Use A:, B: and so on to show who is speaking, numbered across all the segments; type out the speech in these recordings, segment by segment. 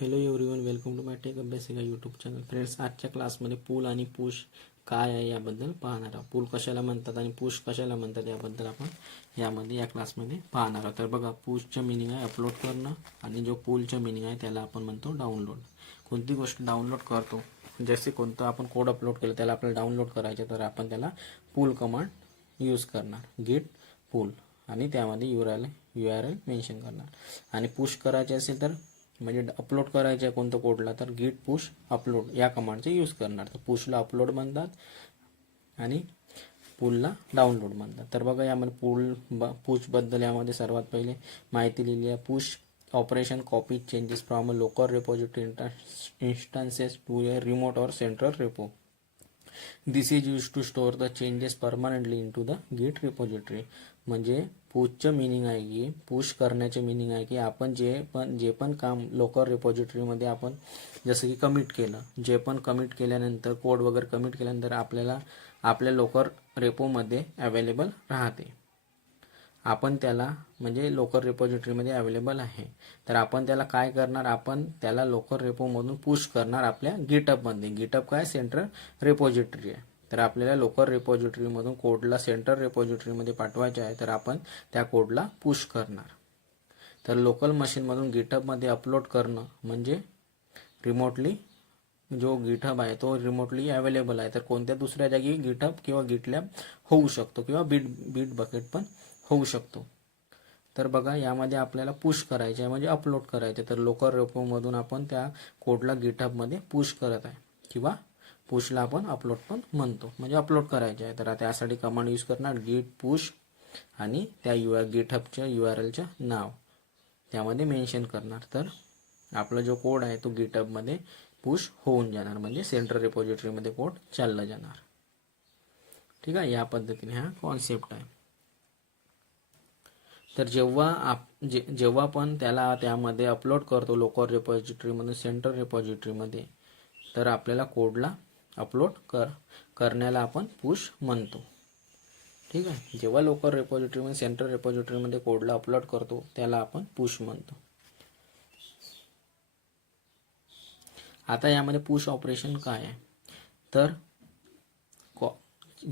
A: Hello everyone welcome to my tech Abhyasika YouTube channel friends आजच्या क्लासमध्ये पूल आणि push काय आहे याबद्दल पाहणार आहोत. पूल कशाला म्हणतात आणि पुश कशाला म्हणतात याबद्दल आपण यामध्ये या क्लासमध्ये पाहणार आहोत. तर बघा पुशचं मिनिंग आहे अपलोड करणं आणि जो पूलचं मिनिंग आहे त्याला आपण म्हणतो डाउनलोड कोणती गोष्ट डाउनलोड करतो? जसे कोणतं आपण कोड अपलोड केलं त्याला आपल्याला डाउनलोड करायचं तर आपण त्याला पूल कमांड यूज करणार. गेट पूल आणि त्यामध्ये U R U R L mention करणार. आणि पुश करायचे असेल तर म्हणजे अपलोड करायचे आहे कोणतं कोडला तर गिट पुश अपलोड या कमांडचा यूज करणार. तर पुशला अपलोड म्हणतात आणि पूलला डाउनलोड म्हणतात. तर बघा यामध्ये पूल ब पुशबद्दल यामध्ये सर्वात पहिले माहिती लिहिली आहे. Push operation copy changes from a local repository instances to a remote or central repo this is use to store the changes permanently into the git repository म्हणजे पुशचं मिनिंग आहे की पुश करण्याचे मिनिंग आहे की आपण जे पण जे पण काम लोकल रिपॉझिटरीमध्ये आपण जसं की कमिट केलं. जे पण कमिट केल्यानंतर कोड वगैरे कमिट केल्यानंतर आपल्याला आपल्या लोकल रेपोमध्ये अवेलेबल राहते. आपण त्याला म्हणजे लोकल रिपॉझिटरीमध्ये अवेलेबल आहे. तर आपण त्याला काय करणार? आपण त्याला लोकल रेपोमधून पुश करणार आपल्या गिटअपमध्ये गिटअप काय? सेंट्रल रिपॉझिटरी आहे. तर आपल्याला लोकल रिपॉझिटरीमधून कोडला सेंट्रल रिपॉझिटरीमध्ये पाठवायचे आहे तर आपण त्या कोडला पुश करणार. तर लोकल मशीनमधून गिटअपमध्ये अपलोड करणं म्हणजे रिमोटली जो गिटहब आहे तो रिमोटली अवेलेबल आहे. तर कोणत्या दुसऱ्या जागी गिटहब किंवा गिटलॅब होऊ शकतो किंवा बीट बीट बकेट पण होऊ शकतो. तर बघा यामध्ये आपल्याला पुश करायचे आहे म्हणजे अपलोड करायचे तर लोकल रेपोमधून आपण त्या कोडला गिटहबमध्ये पुश करत आहे किंवा पुशला आपण अपलोड पण म्हणतो. म्हणजे अपलोड करायचे आहे. तर त्यासाठी कमांड यूज करणार गिट पुश आणि त्या यू आर गिटहबच्या यू आर एलचं नाव. त्यामध्ये मेन्शन करणार. तर आपला जो कोड आहे तो गिटहबमध्ये पुश होऊन जाणार. म्हणजे सेंट्रल रिपॉझिटरीमध्ये कोड चालला जाणार. ठीक आहे? या पद्धतीने हा कॉन्सेप्ट आहे. तर जेव्हा आप जे जेव्हा पण त्याला त्यामध्ये अपलोड करतो लोकल रिपॉझिटरीमधून सेंट्रल रिपॉझिटरीमध्ये तर आपल्याला कोडला अपलोड कर करण्याला आपण पुश म्हणतो. ठीक आहे? जेव्हा लोकल म्हणजे सेंट्रल रिपॉझिटरीमध्ये कोडला अपलोड करतो त्याला आपण पुश म्हणतो. आता यामध्ये पुश ऑपरेशन काय आहे? तर कॉ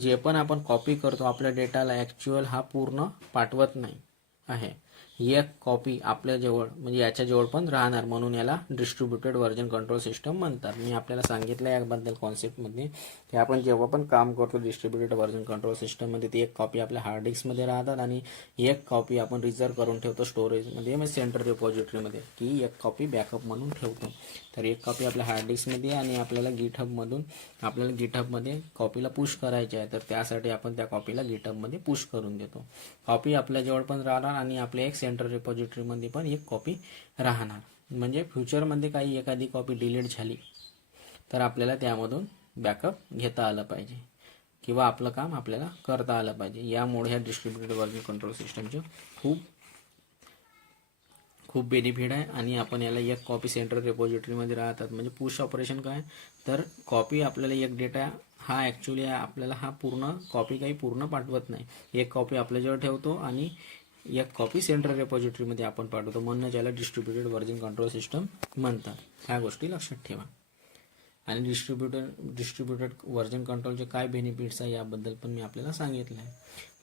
A: जे पण आपण कॉपी करतो आपल्या डेटाला ॲक्च्युअल हा पूर्ण पाठवत नाही आहे. एक कॉपी आपल्याजवळ म्हणजे याच्याजवळ पण राहणार. म्हणून याला डिस्ट्रीब्युटेड व्हर्जन कंट्रोल सिस्टम म्हणतात. मी आपल्याला सांगितलं याबद्दल कॉन्सेप्टमध्ये की आपण जेव्हा पण काम करतो डिस्ट्रीब्युटेड व्हर्जन कंट्रोल सिस्टममध्ये ती एक कॉपी आपल्या हार्ड डिस्कमध्ये राहतात आणि एक कॉपी आपण रिझर्व करून ठेवतो स्टोरेजमध्ये म्हणजे सेंट्रल रिपॉझिटरीमध्ये की एक कॉपी बॅकअप म्हणून ठेवतो. तर एक कॉपी आपल्या हार्ड डिस्कमध्ये आणि आपल्याला गिटहबमधून आपल्याला गिटहबमध्ये कॉपीला पुश करायची आहे. तर त्यासाठी आपण त्या कॉपीला गिटहबमध्ये पुश करून देतो. कॉपी आपल्याजवळ पण राहणार आणि आपल्या एक सेंट्रल रिपॉझिटरीमध्ये पण एक कॉपी राहणार. म्हणजे फ्युचरमध्ये काही एखादी कॉपी डिलीट झाली तर आपल्याला त्यामधून बॅकअप घेता आलं पाहिजे. किंवा आपलं काम आपल्याला करता आलं पाहिजे. यामुळे ह्या डिस्ट्रीब्युटेड वर्किंग कंट्रोल सिस्टमचे खूप खूप बेनिफिट आहे आणि आपण याला एक कॉपी सेंट्रल रेपॉजिटरीमध्ये राहतात. म्हणजे पुश ऑपरेशन काय? तर कॉपी आपल्याला एक डेटा हा ॲक्च्युली आपल्याला हा पूर्ण कॉपी काही पूर्ण पाठवत नाही. एक कॉपी आपल्याजवळ ठेवतो आणि एक कॉपी सेंट्रल रेपॉजिटरीमध्ये आपण पाठवतो. म्हणून याला डिस्ट्रीब्युटेड व्हर्जन कंट्रोल सिस्टम म्हणतात. ह्या गोष्टी लक्षात ठेवा. आणि डिस्ट्रीब्युटर डिस्ट्रीब्युटेड वर्जन कंट्रोलचे काय बेनिफिट्स आहे याबद्दल पण मी आपल्याला सांगितलं आहे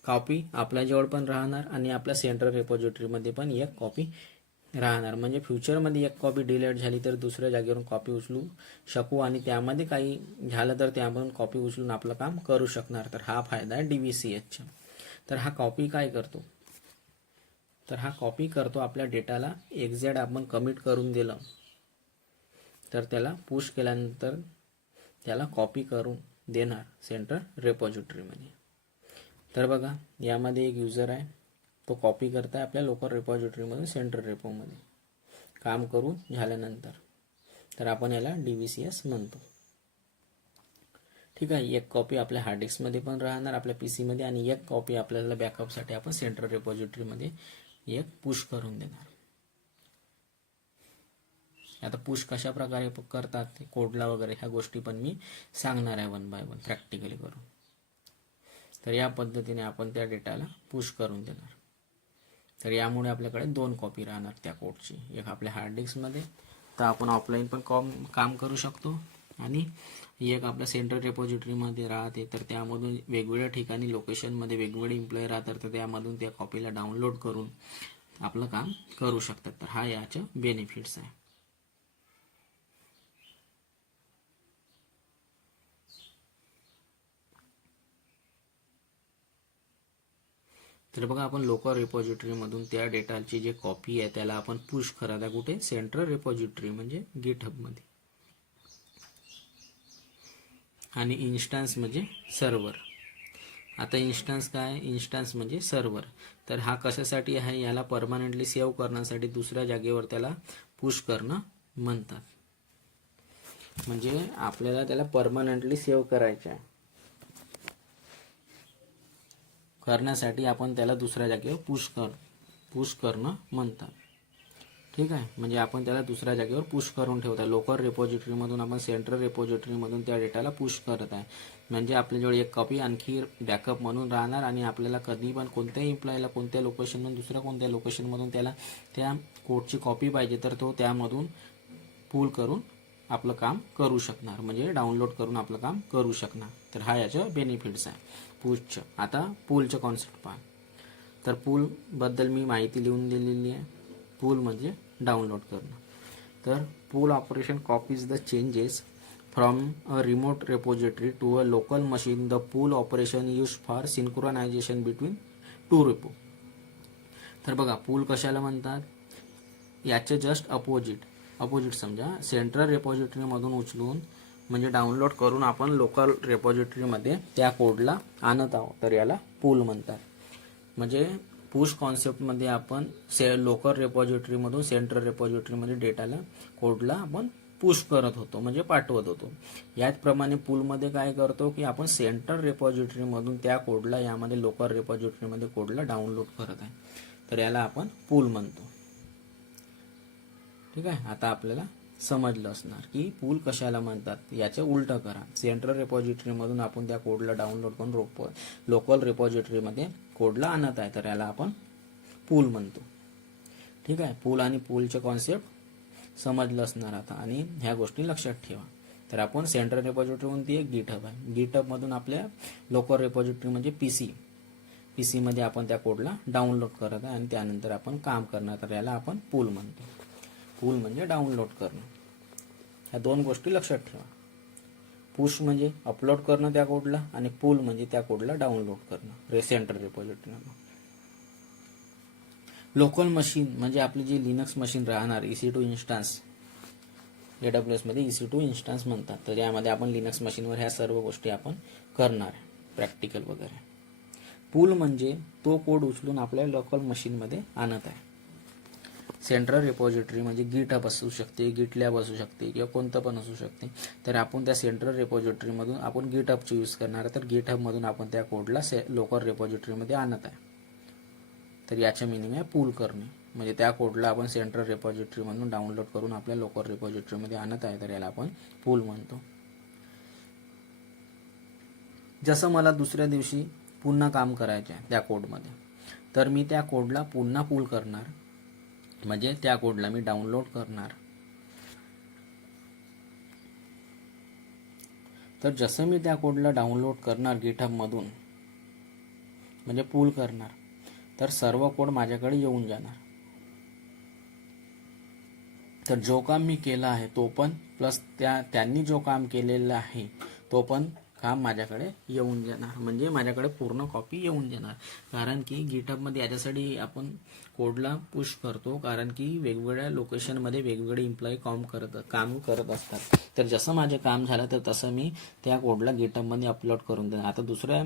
A: कॉपी आपल्याजवळ पण राहणार आणि आपल्या सेंट्रल रेपॉजिटरीमध्ये पण एक कॉपी राहणार. म्हणजे फ्युचरमध्ये एक कॉपी डिलीट झाली तर दुसऱ्या जागेवरून कॉपी उचलू शकू आणि त्यामध्ये काही झालं तर त्यामधून कॉपी उचलून आपलं काम करू शकणार. तर हा फायदा आहे डी व्ही सी एचचा तर हा कॉपी काय करतो? तर हा कॉपी करतो आपल्या डेटाला एक्झॅक्ट आपण कमिट करून दिलं. तर त्याला पुश केल्यानंतर त्याला कॉपी करून देणार सेंट्रल रेपॉझिटरीमध्ये तर बघा यामध्ये एक युजर आहे. तो कॉपी करताय आपल्या लोकल रिपॉझिटरीमधून सेंट्रल रेपोमध्ये काम करून झाल्यानंतर. तर आपण याला डी व्ही सी एस म्हणतो. ठीक आहे एक कॉपी आपल्या हार्ड डिस्कमध्ये पण राहणार आपल्या पी सीमध्ये आणि एक कॉपी आपल्याला बॅकअपसाठी आपण सेंट्रल रेपॉझिटरीमध्ये एक पुश करून देणार. आता पुश कशा प्रकारे करतात कोडला वगैरे ह्या गोष्टी पण मी सांगणार आहे वन बाय वन प्रॅक्टिकली करून. तर या पद्धतीने आपण त्या डेटाला पुश करून देणार. तर यामुळे आपल्याकडे दोन कॉपी राहणार त्या कोडची एक आपल्या हार्ड डिस्कमध्ये तर आपण ऑफलाईन पण कॉम काम करू शकतो. आणि एक आपल्या सेंट्रल रेपॉझिटरीमध्ये राहते तर त्यामधून वेगवेगळ्या ठिकाणी लोकेशनमध्ये वेगवेगळे इम्प्लॉय राहतात तर त्यामधून त्या कॉपीला डाउनलोड करून आपलं काम करू शकतात. तर हा याचं बेनिफिट्स आहे. तर बघा आपण लोकल रिपॉझिटरीमधून त्या डेटाची जे कॉपी आहे त्याला आपण पुश करायला कुठे? सेंट्रल रिपॉझिटरी म्हणजे गिटहबमध्ये आणि इन्स्टन्स म्हणजे सर्व्हर आता इन्स्टन्स काय? इन्स्टन्स म्हणजे सर्व्हर तर हा कशासाठी आहे? याला परमानंटली सेव्ह करण्यासाठी दुसऱ्या जागेवर त्याला पुश करणं म्हणतात. म्हणजे आपल्याला त्याला परमानंटली सेव्ह करायचं आहे करण्यासाठी आपण त्याला दुसऱ्या जागेवर पुश कर पुश करणं म्हणतात. ठीक आहे? म्हणजे आपण त्याला दुसऱ्या जागेवर पुश करून ठेवत आहे. लोकल रेपॉझिटरीमधून आपण सेंट्रल रेपॉझिटरीमधून त्या डेटाला पुश करत आहे. म्हणजे आपल्याजवळ एक कॉपी आणखी बॅकअप म्हणून राहणार आणि आपल्याला कधी पण कोणत्याही एम्प्लॉयला कोणत्या लोकेशनमधून दुसऱ्या कोणत्या लोकेशनमधून त्याला त्या कोडची कॉपी पाहिजे तर तो त्यामधून पूल करून आपलं काम करू शकणार. म्हणजे डाउनलोड करून आपलं काम करू शकणार. तर हा याच्या बेनिफिट्स आहे. पुलचं आता पूलचं कॉन्सेप्ट पहा. तर पूलबद्दल मी माहिती लिहून दिलेली आहे. पूल म्हणजे डाउनलोड करणं. तर pull operation copies the changes from a remote repository to a local machine the pull operation use for synchronization between two repo तर बघा पूल कशाला म्हणतात? याचे जस्ट अपोजिट अपोजिट समजा सेंट्रल रेपॉजिटरीमधून उचलून म्हणजे डाउनलोड करून आपण लोकल रेपॉझिटरीमध्ये त्या कोडला आणत आहोत. तर याला पूल म्हणतात. म्हणजे पुश कॉन्सेप्टमध्ये आपण से लोकल रेपॉझिटरीमधून सेंट्रल रेपॉझिटरीमध्ये डेटाला कोडला आपण पुश करत होतो म्हणजे पाठवत होतो. याचप्रमाणे पूलमध्ये काय करतो की आपण सेंट्रल रेपॉझिटरीमधून त्या कोडला यामध्ये लोकल रेपॉझिटरीमध्ये कोडला डाउनलोड करत आहे. तर याला आपण पूल म्हणतो. ठीक आहे? आता आपल्याला समजलं असणार की पूल कशाला म्हणतात? याचे उलटं करा. सेंट्रल रेपॉझिटरीमधून आपण त्या कोडला डाउनलोड करून रोप लोकल रेपॉझिटरीमध्ये कोडला आणत आहे. तर याला आपण पूल म्हणतो. ठीक आहे? पूल आणि पूलचे कॉन्सेप्ट समजलं असणार आता. आणि ह्या गोष्टी लक्षात ठेवा. तर आपण सेंट्रल रेपॉझिटरीमधून ती एक गिटहब आहे. गिटहबमधून आपल्या लोकल रेपॉझिटरी म्हणजे पी सी पी सीमध्ये आपण त्या कोडला डाउनलोड करत आहे आणि त्यानंतर आपण काम करणार. तर याला आपण पूल म्हणतो. पूल म्हणजे डाउनलोड करणं. ह्या दोन गोष्टी लक्षात ठेवा. पुश म्हणजे अपलोड करणं त्या कोडला आणि पूल म्हणजे त्या कोडला डाउनलोड करणं. रेसेंट सेंट्रल लोकल मशीन म्हणजे आपली जी लिनक्स मशीन राहणार E C two instance A W एसमध्ये सी टू इन्स्टान्स म्हणतात. तर यामध्ये आपण लिनक्स मशीनवर ह्या सर्व गोष्टी आपण करणार प्रॅक्टिकल वगैरे. पूल म्हणजे तो कोड उचलून आपल्या लोकल मशीनमध्ये आणत आहे. सेंट्रल रिपॉझिटरी म्हणजे गिटअप असू शकते गिटलॅब असू शकते किंवा कोणतं पण असू शकते. तर आपण त्या सेंट्रल रिपॉझिटरीमधून आपण गिटअपची यूज करणार तर गिटहबमधून आपण त्या कोडला से लोकल रिपॉझिटरीमध्ये आणत आहे. तर याचं मिनिंग आहे पूल करणे. म्हणजे त्या कोडला आपण सेंट्रल रिपॉझिटरीमधून डाउनलोड करून आपल्या लोकल रिपॉझिटरीमध्ये आणत आहे. तर याला आपण पूल म्हणतो. जसं मला दुसऱ्या दिवशी पुन्हा काम करायचे आहे त्या कोडमध्ये तर मी त्या कोडला पुन्हा पूल करणार. म्हणजे त्या कोडला मी डाउनलोड करणार. तर जसं मी त्या कोडला डाउनलोड करणार गिटहबमधून म्हणजे पूल करणार तर सर्व कोड माझ्याकडे येऊन जाणार. तर जो काम मी केला आहे तो पण प्लस त्या त्यांनी जो काम केलेलं आहे तो पण काम माझ्याकडे येऊन जाणार. म्हणजे माझ्याकडे पूर्ण कॉपी येऊन जाणार. कारण की गिटअपमध्ये याच्यासाठी आपण कोडला पुश करतो. कारण की वेगवेगळ्या लोकेशनमध्ये वेगवेगळे इम्प्लॉई काम करत काम करत असतात. तर जसं माझं काम झालं तर तसं मी त्या कोडला गिटअपमध्ये अपलोड करून देणार. आता दुसऱ्या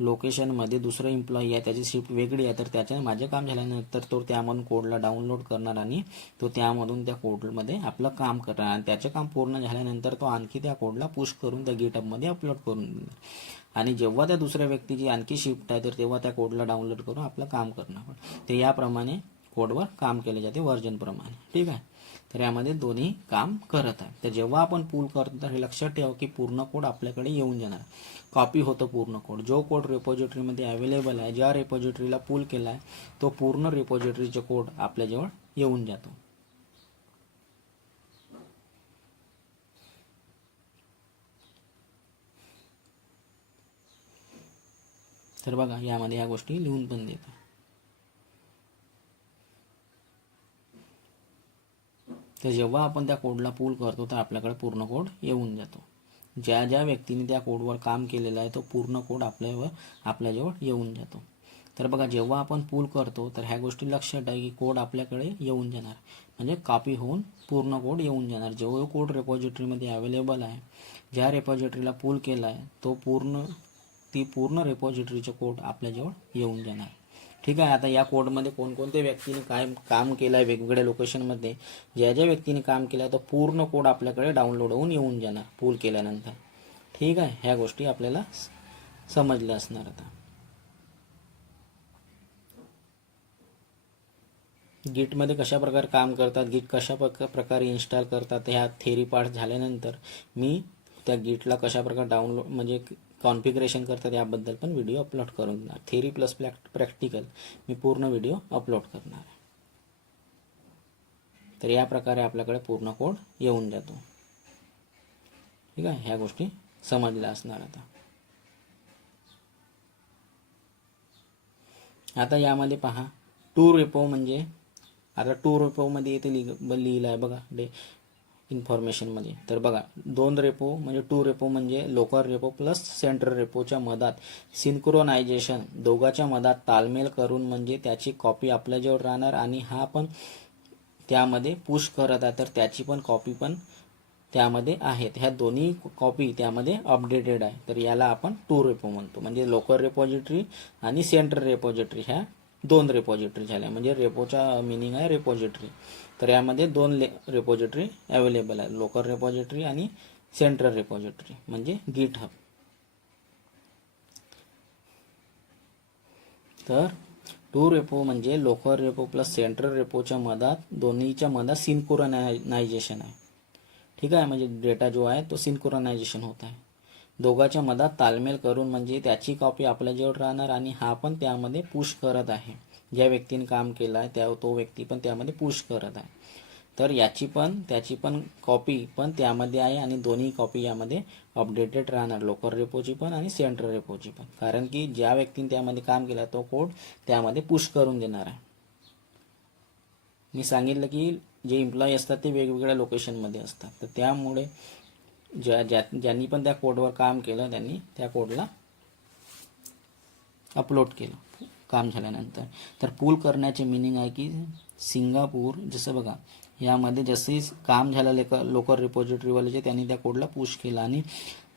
A: लोकेशनमध्ये दुसरं एम्प्लॉई आहे त्याची शिफ्ट वेगळी आहे तर त्याच्या माझे काम झाल्यानंतर तो त्यामधून कोडला डाउनलोड करणार आणि तो त्यामधून त्या कोडमध्ये आपलं काम करणार. आणि त्याचं काम पूर्ण झाल्यानंतर तो आणखी त्या कोडला पुश करून त्या गिटअपमध्ये अपलोड करून आणि जेव्हा त्या दुसऱ्या व्यक्तीची आणखी शिफ्ट आहे तर तेव्हा त्या कोडला डाउनलोड करून आपलं काम करणार ते याप्रमाणे कोडवर काम केले जाते व्हर्जनप्रमाणे ठीक आहे? तर यामध्ये दोन्ही काम करत आहे. तर जेव्हा आपण पूल करतो तर हे लक्षात ठेवा की पूर्ण कोड आपल्याकडे येऊन जाणार. कॉपी होतं पूर्ण कोड जो कोड रेपॉझिटरीमध्ये अवेलेबल आहे ज्या रेपॉझिटरीला पूल केला आहे तो पूर्ण रेपॉझिटरीचा कोड आपल्याजवळ येऊन जातो. तर बघा यामध्ये या गोष्टी लिहून पण देतात तर जेव्हा आपण त्या कोडला पूल करतो तर आपल्याकडे पूर्ण कोड येऊन जातो. ज्या ज्या व्यक्तीने त्या कोडवर काम केलेलं आहे तो पूर्ण कोड आपल्यावर आपल्याजवळ येऊन जातो. तर बघा जेव्हा आपण पूल करतो तर ह्या गोष्टी लक्षात आहे की कोड आपल्याकडे येऊन जाणार. म्हणजे कॉपी होऊन पूर्ण कोड येऊन जाणार. जो कोड रेपॉझिटरीमध्ये अवेलेबल आहे ज्या रेपॉझिटरीला पूल केला आहे तो पूर्ण ती पूर्ण रेपॉझिटरीचे कोड आपल्याजवळ येऊन जाणार. ठीक आहे आता या कोडमध्ये कोणकोणत्या व्यक्तीने काय काम केलं आहे वेगवेगळ्या लोकेशनमध्ये ज्या ज्या व्यक्तीने काम केलं आहे तो पूर्ण कोड आपल्याकडे डाउनलोड होऊन येऊन जाणार पूल केल्यानंतर. ठीक आहे ह्या गोष्टी आपल्याला स- समजल्या असणार आता. गिटमध्ये कशा प्रकारे काम करतात गिट कशा प्रकारे इन्स्टॉल करतात ह्या थेरी पार्ट झाल्यानंतर मी त्या गिटला कशा प्रकारे डाउनलोड म्हणजे कॉन्फिगरेशन करतात, याबद्दल पण व्हिडिओ अपलोड करून देणार. थेरी प्लस प्रॅक्टिकल मी पूर्ण व्हिडिओ अपलोड करणार आहे. तर या प्रकारे आपल्याकडे पूर्ण कोड येऊन जातो. ठीक आहे? ह्या गोष्टी समजल्या असणार आता. आता पहा. टू रेपो म्हणजे, आता टू रेपोमध्ये इथे लिह लिहिलं आहे बघा. डे इन्फॉर्मेशनमध्ये तर बघा दोन रेपो म्हणजे टू रेपो म्हणजे लोकल रेपो प्लस सेंट्रल रेपोच्या मधात सिन्क्रोनायझेशन दोघाच्या मधात तालमेल करून म्हणजे त्याची कॉपी आपल्याजवळ राहणार आणि हा पण त्यामध्ये पुश करत आहे तर त्याची पण कॉपी पण त्यामध्ये आहेत. ह्या दोन्ही कॉपी त्यामध्ये अपडेटेड आहे. तर याला आपण टू रेपो म्हणतो. म्हणजे लोकल रेपॉजिटरी आणि सेंट्रल रेपॉजिटरी ह्या दोन रेपॉजिटरी झाल्या. म्हणजे रेपोचा मिनिंग आहे रेपॉजिटरी तर यामध्ये दोन ले रेपॉजिटरी अवेलेबल आहे लोकल रेपॉजिटरी आणि सेंट्रल रेपॉजिटरी म्हणजे गिट हब तर टू रेपो म्हणजे लोकल रेपो प्लस सेंट्रल रेपोच्या मधात दोन्हीच्या मधात सिनकुरनायझेशन आहे. ठीक आहे? म्हणजे डेटा जो आहे तो सिनकुरनायझेशन होत आहे. दोघाच्या मधात तालमेल करून म्हणजे त्याची कॉपी आपल्याजवळ राहणार आणि हा पण त्यामध्ये पुश करत आहे. ज्या व्यक्तीने काम केलं आहे त्या तो व्यक्ती पण त्यामध्ये पुश करत आहे. तर याची पण त्याची पण कॉपी पण त्यामध्ये आहे आणि दोन्ही कॉपी यामध्ये अपडेटेड राहणार. लोकल रेपोची पण आणि सेंट्रल रेपोची पण. कारण की ज्या व्यक्तीने त्यामध्ये काम केलं तो कोड त्यामध्ये पुश करून देणार आहे. मी सांगितलं की जे इम्प्लॉई असतात ते वेगवेगळ्या लोकेशनमध्ये असतात. तर त्यामुळे ज्या ज्या ज्यांनी पण त्या कोडवर काम केलं त्यांनी त्या कोडला अपलोड केलं. काम झाल्यानंतर. तर पूल करण्याचे मिनिंग आहे की सिंगापूर जसं बघा यामध्ये जसंही काम झालं लेक लोकल रिपॉझिटरीवाल्याचे त्यांनी त्या कोडला पुश केला आणि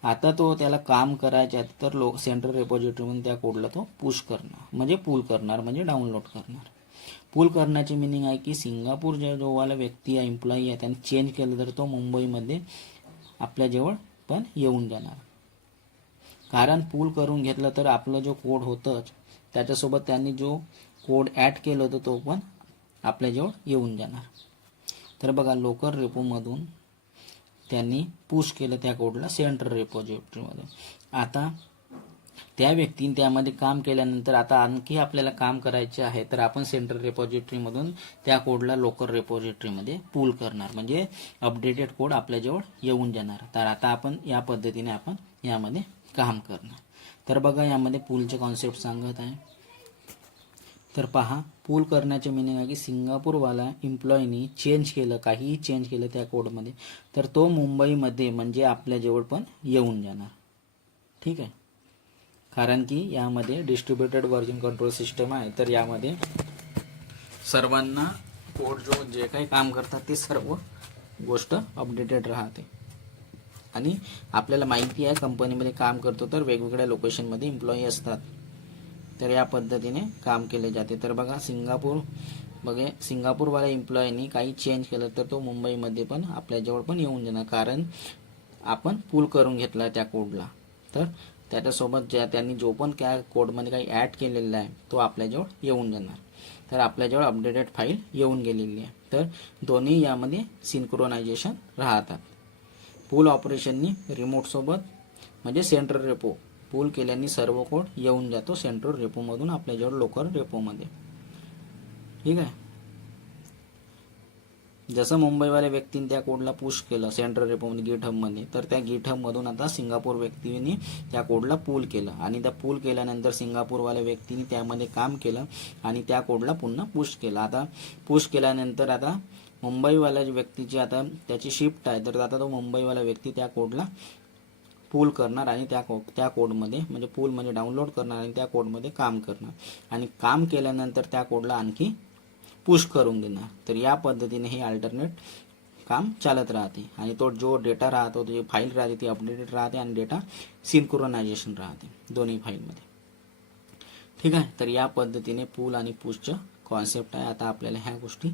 A: आता तो त्याला काम करायचे आहे तर लो सेंट्रल रिपॉझिटरीमधून त्या कोडला तो पुश करणार. म्हणजे पूल करणार म्हणजे डाउनलोड करणार. पूल करण्याचे मिनिंग आहे की सिंगापूर जे जोवाला व्यक्ती आहे एम्प्लॉई आहे त्यांनी चेंज केलं तर तो मुंबईमध्ये आपल्याजवळ पण येऊन जाणार. कारण पूल करून घेतलं तर आपलं जो कोड होतंच त्याच्यासोबत त्यांनी जो कोड ॲड केलं होतं तो पण आपल्याजवळ येऊन जाणार. तर बघा लोकल रेपोमधून त्यांनी पुश केलं त्या कोडला सेंट्रल रेपोजिटरीमध्ये आता त्या व्यक्तीने त्यामध्ये काम केल्यानंतर आता आणखी आपल्याला काम करायचे आहे तर आपण सेंट्रल रेपॉझिटरीमधून त्या कोडला लोकल रेपॉझिटरीमध्ये पूल करणार. म्हणजे अपडेटेड कोड आपल्याजवळ येऊन जाणार. तर आता आपण या पद्धतीने आपण यामध्ये काम करणार. तर बघा यामध्ये पूलचे कॉन्सेप्ट सांगत आहे. तर पहा पूल करण्याचे मिनिंग आहे की सिंगापूरवाला एम्प्लॉईनी चेंज केलं काहीही चेंज केलं त्या कोडमध्ये तर तो मुंबईमध्ये म्हणजे आपल्याजवळ पण येऊन जाणार. ठीक आहे? कारण की यामध्ये डिस्ट्रीब्युटेड वर्जन कंट्रोल सिस्टम आहे तर यामध्ये सर्वांना कोड जो जे काही काम करतात ते सर्व गोष्ट अपडेटेड राहते. आणि आपल्याला माहिती आहे कंपनीमध्ये काम करतो तर वेगवेगळ्या लोकेशनमध्ये एम्प्लॉई असतात. तर या पद्धतीने काम केले जाते. तर बघा सिंगापूर बघे सिंगापूरवाल्या एम्प्लॉईनी काही चेंज केलं तर तो मुंबईमध्ये पण आपल्याजवळ पण येऊन जाणार. कारण आपण पूल करून घेतला त्या कोडला तर त्याच्यासोबत ज्या त्यांनी जो पण त्या कोडमध्ये काही ॲड केलेला आहे तो आपल्याजवळ येऊन जाणार. तर आपल्याजवळ अपडेटेड फाईल येऊन गेलेली आहे. तर दोन्ही यामध्ये सिन्क्रोनायझेशन राहतात. पूल ऑपरेशननी रिमोटसोबत म्हणजे सेंट्रल रेपो पूल केल्याने सर्व कोड येऊन जातो सेंट्रल रेपोमधून आपल्याजवळ लोकल रेपोमध्ये ठीक आहे? जसं मुंबईवाल्या व्यक्तीने त्या कोडला पुश केलं सेंट्रल रेपोमध्ये गिट हबमध्ये तर त्या गिट हबमधून आता सिंगापूर व्यक्तीने त्या कोडला पूल केलं. आणि त्या पूल केल्यानंतर सिंगापूरवाल्या व्यक्तीने त्यामध्ये काम केलं आणि त्या कोडला पुन्हा पुश केलं. आता पुश केल्यानंतर आता मुंबईवाल्या व्यक्तीची आता त्याची शिफ्ट आहे तर आता तो मुंबईवाला व्यक्ती त्या कोडला पूल करणार आणि त्या को त्या कोडमध्ये म्हणजे पूल म्हणजे डाउनलोड करणार आणि त्या कोडमध्ये काम करणार. आणि काम केल्यानंतर त्या कोडला आणखी पुश करून देणार. तर या पद्धतीने हे अल्टरनेट काम चालत राहते. आणि तो जो डेटा राहतो जी फाईल राहते ती अपडेटेड राहते आणि डेटा सिंक्रोनायझेशन राहते दोन्ही फाईलमध्ये ठीक आहे? तर या पद्धतीने पूल आणि पुशचं कॉन्सेप्ट आहे. आता आपल्याला ह्या गोष्टी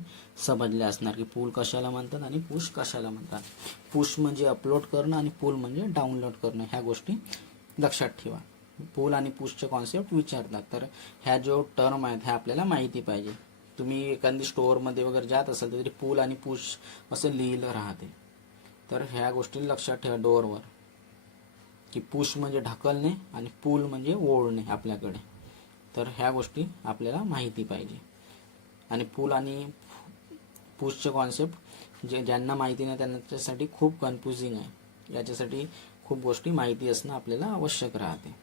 A: समजल्या असणार की पूल कशाला म्हणतात आणि पुश कशाला म्हणतात. पुश म्हणजे अपलोड करणं आणि पूल म्हणजे डाउनलोड करणं. ह्या गोष्टी लक्षात ठेवा. पूल आणि पुशचे कॉन्सेप्ट विचारतात. तर ह्या जो टर्म आहेत ह्या आपल्याला माहिती पाहिजे. तुम्ही एखादी स्टोअरमध्ये वगैरे जात असाल तरी पूल आणि पुश असं लिहिलं राहते. तर ह्या गोष्टी लक्षात ठेवा डोअरवर की पुश म्हणजे ढकलणे आणि पूल म्हणजे ओढणे आपल्याकडे. तर ह्या गोष्टी आपल्याला माहिती पाहिजे. आणि पूल आणि पुशचे कॉन्सेप्ट जे ज्यांना माहिती नाही त्यांच्यासाठी खूप कन्फ्युजिंग आहे. याच्यासाठी खूप गोष्टी माहिती असणं आपल्याला आवश्यक राहते.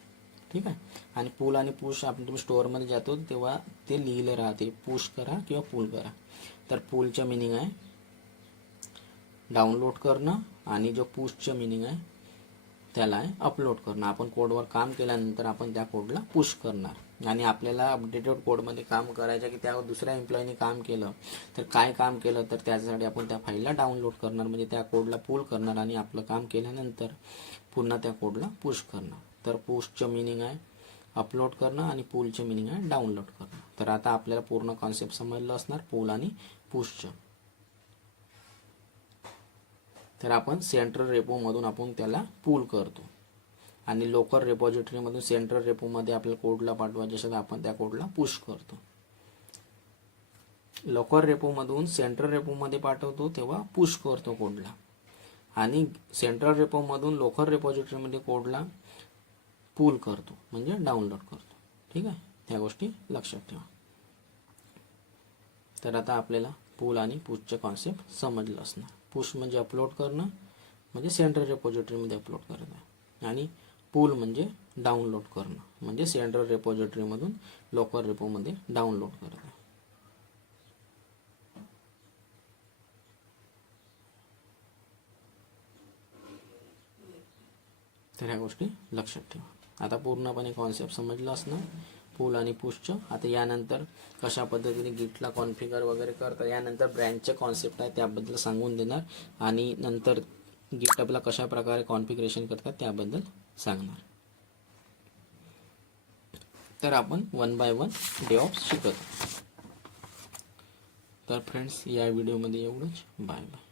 A: ठीक आहे? आणि पूल आणि पुश आपण तुम्ही स्टोअरमध्ये जातो तेव्हा ते लिहिलं राहते. पुश करा किंवा पूल करा. तर पूलचं मिनिंग आहे डाउनलोड करणं आणि जो पुशचं मिनिंग आहे त्याला आहे अपलोड करणं. आपण कोडवर काम केल्यानंतर आपण त्या कोडला पुश करणार. आणि आपल्याला अपडेटेड कोडमध्ये काम करायचं की त्यावर दुसऱ्या एम्प्लॉईने काम केलं तर काय काम केलं तर त्याच्यासाठी आपण त्या फाईलला डाउनलोड करणार म्हणजे त्या कोडला पुल करणार आणि आपलं काम केल्यानंतर पुन्हा त्या कोडला पुश करणार. तर पुशचं मिनिंग आहे अपलोड करणं आणि पूलचं मिनिंग आहे डाउनलोड करणं. तर आता आपल्याला पूर्ण कॉन्सेप्ट समजलं असणार पूल आणि पुशचं तर आपण सेंट्रल रेपोमधून आपण त्याला पूल करतो. आणि लोकल रेपॉझिटरीमधून सेंट्रल रेपोमध्ये आपल्याला कोडला पाठवा असेल तर आपण त्या कोडला पुश करतो. लोकल रेपोमधून सेंट्रल रेपोमध्ये पाठवतो तेव्हा पुश करतो कोडला आणि सेंट्रल रेपोमधून लोकल रेपॉझिटरीमध्ये कोडला पूल करतो म्हणजे डाउनलोड करतो. ठीक आहे? त्या गोष्टी लक्षात ठेवा. तर आता आपल्याला पूल आणि पुशचं कॉन्सेप्ट समजलं असणार. पुश म्हणजे अपलोड करणं म्हणजे सेंट्रल रेपॉझिटरीमध्ये अपलोड करणं. आणि पूल म्हणजे डाउनलोड करणं. म्हणजे सेंट्रल रेपॉझिटरीमधून लोकल रेपोमध्ये डाउनलोड करणं. तर ह्या गोष्टी लक्षात ठेवा. आता पूर्णपणे कॉन्सेप्ट समजलं असणार. पूल आणि पुशचं आता यानंतर कशा पद्धतीने गिटला कॉन्फिगर वगैरे करतात यानंतर ब्रँचचे कॉन्सेप्ट आहे त्याबद्दल सांगून देणार. आणि नंतर गिटअपला कशा प्रकारे कॉन्फिगरेशन करतात त्याबद्दल सांगणार. तर आपण one by one DevOps शिकत तर फ्रेंड्स या व्हिडिओमध्ये एवढंच. Bye bye